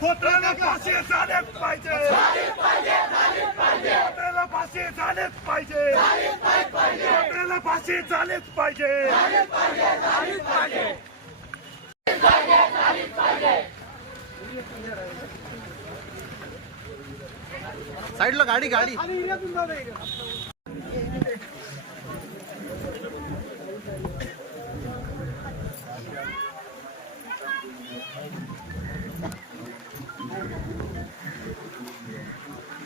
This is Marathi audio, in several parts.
खोत्राला फाशी झालेच पाहिजे. खोत्राला फाशी झालेच पाहिजे. खोत्राला फाशी झालीच पाहिजे. साईडला गाडी गाडी. Yeah.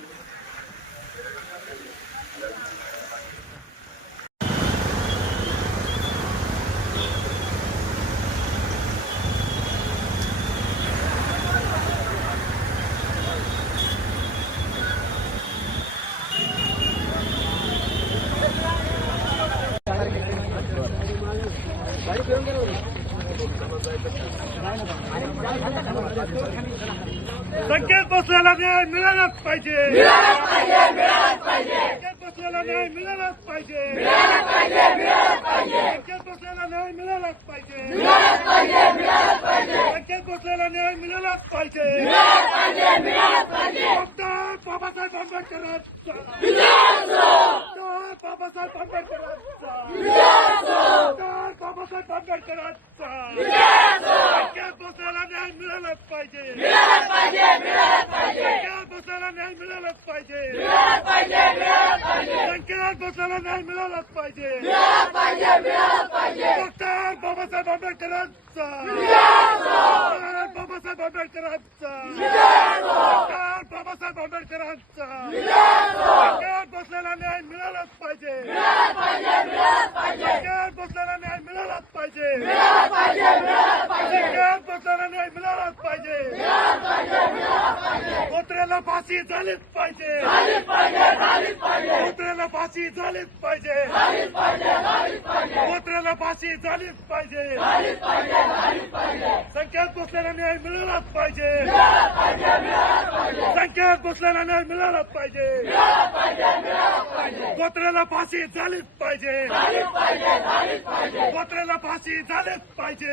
न्याय मिळालाच पाहिजे संकेत बसलेला न्याय मिळालाच पाहिजे संकेत बसलेला न्याय मिळालाच पाहिजे संकेत बसलेला न्याय मिळालाच पाहिजे डॉक्टर बाबासाहेब आंबेडकरांचा डॉक्टर बाबासाहेब आंबेडकरांचा डॉक्टर बाबासाहेब आंबेडकरांचा बसलेला न्याय मिळालाच पाहिजे संकेत बसलेला न्याय मिळालाच पाहिजे. संकेत बसलेला न्याय मिळालाच पाहिजे. डॉक्टर बाबासाहेब आंबेडकरांचा. बाबासाहेब आंबेडकरांचा. डॉक्टर बाबासाहेब आंबेडकरांचा. संकेत बसलेला न्याय मिळालाच पाहिजे. संकेत बसलेला न्याय मिळालाच पाहिजे संकेत बसलेला न्याय मिळालाच पाहिजे कुत्र्याला फाशी झालीच पाहिजे. कुत्र्याला फाशी झालीच पाहिजे. कुत्र्याला फाशी झालीच पाहिजे. संख्यात बसलेला न्याय मिळालाच पाहिजे. संख्यात बसलेला न्याय मिळालाच पाहिजे. कोत्र्याला फाशी झालीच पाहिजे. कोत्र्याला फाशी झालीच पाहिजे.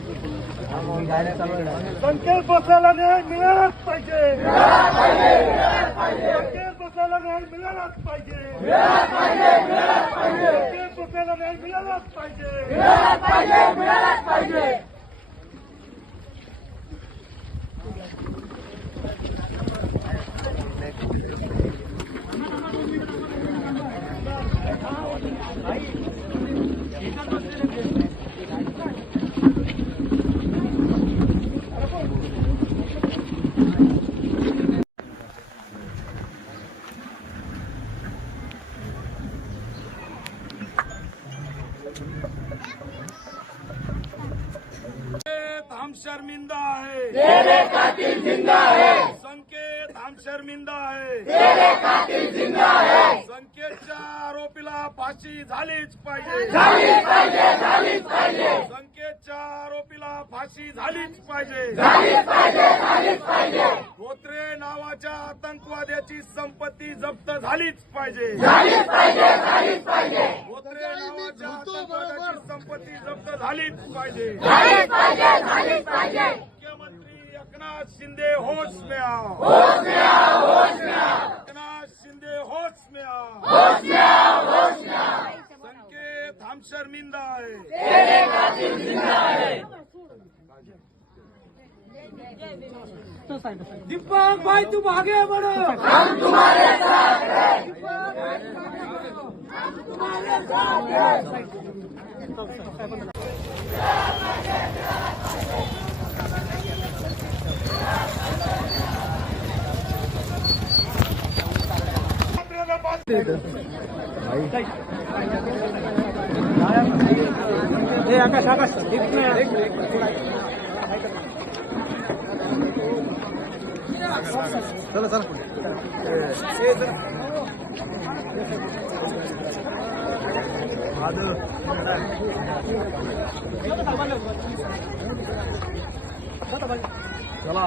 संकेत बसायला न्याय मिळालाच पाहिजे. संकेत बसायला न्याय मिळालाच पाहिजे. संकेत बसायला न्याय मिळालाच पाहिजे. हम शर्मिंदा है तेरे कातिल जिंदा है। संकेत हम शर्मिंदा है। तेरे कातिल जिंदा है संकेतच्या आरोपीला फाशी झालीच पाहिजे। झालीच पाहिजे झालीच पाहिजे संकेतच्या आरोपीला फाशी झालीच पाहिजे। झालीच पाहिजे झालीच पाहिजे धोत्रे नावाच्या आतंकवाद्याची संपत्ती जप्त झालीच पाहिजे। झालीच पाहिजे झालीच पाहिजे धोत्रे संपत्ती जप्त झालीच पाहिजे. मुख्यमंत्री एकनाथ शिंदे होश में आओ होश में आओ होश में आओ एकनाथ शिंदे होश में आओ होश में आओ होश में आओ संकेत हम शर्मिंदा है दीपक भाई तुम आगे बढ़ो हम तुम्हारे साथ हैं. आकाश आकाश एक मिनिट, एक मिनिट. चला चला पुढे चला